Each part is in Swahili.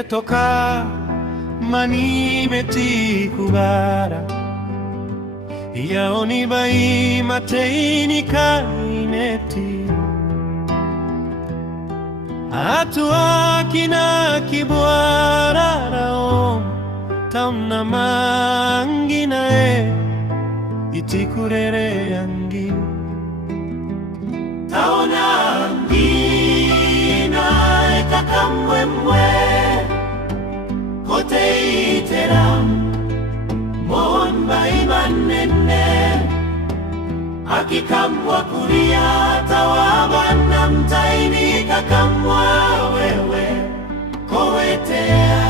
etoka mani meti kubara yaoni bai mateini kaineti atua kina kibwara raom tamna mangina itikurere angi taona angina ekakamwemwe kote iteram mon bai manene akikamwa kulia tawabana mtaini kakamwa wewe kowetea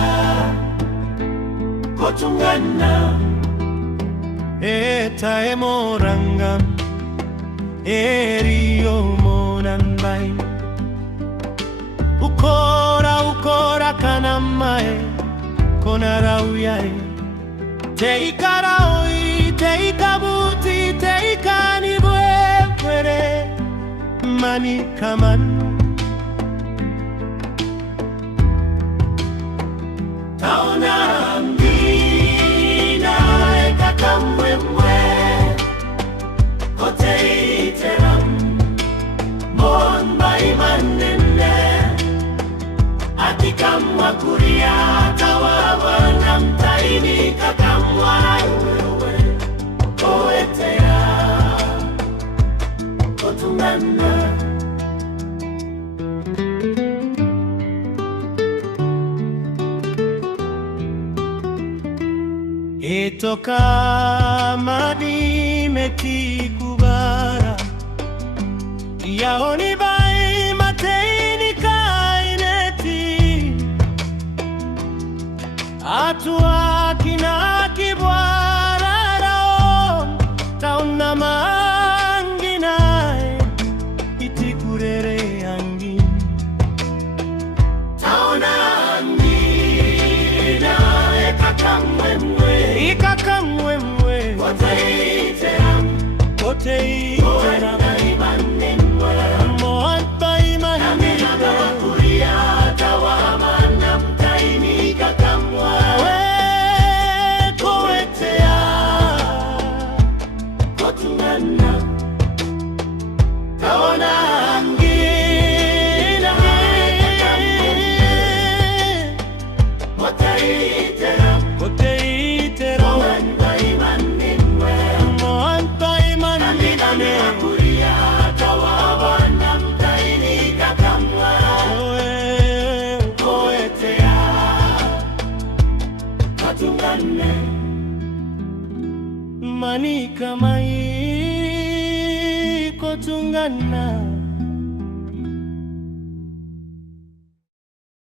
kotungana etae morangam erio monanbai ukora kanamae konarauyae teikaraoi teikabuti teikanibwefere mani kaman taona mdina ekakamwemwe kote iteram mon bai manene atikamwa kuria tawawana mtaini kakamwa wewe koetea kotungana etoka mani meti kubara yaoni bai mateini kaineti atua kina kibwara raom tauna manginae itikurere angi taona angina ekakamwemwe kote iteram mon bai manene kuria tawamana mtaini kakamwa we koetea kotungana taona angina kote iteram mon bai manene kuria tawabana mtaini kakamwa koetea katungane mani kamai kotungana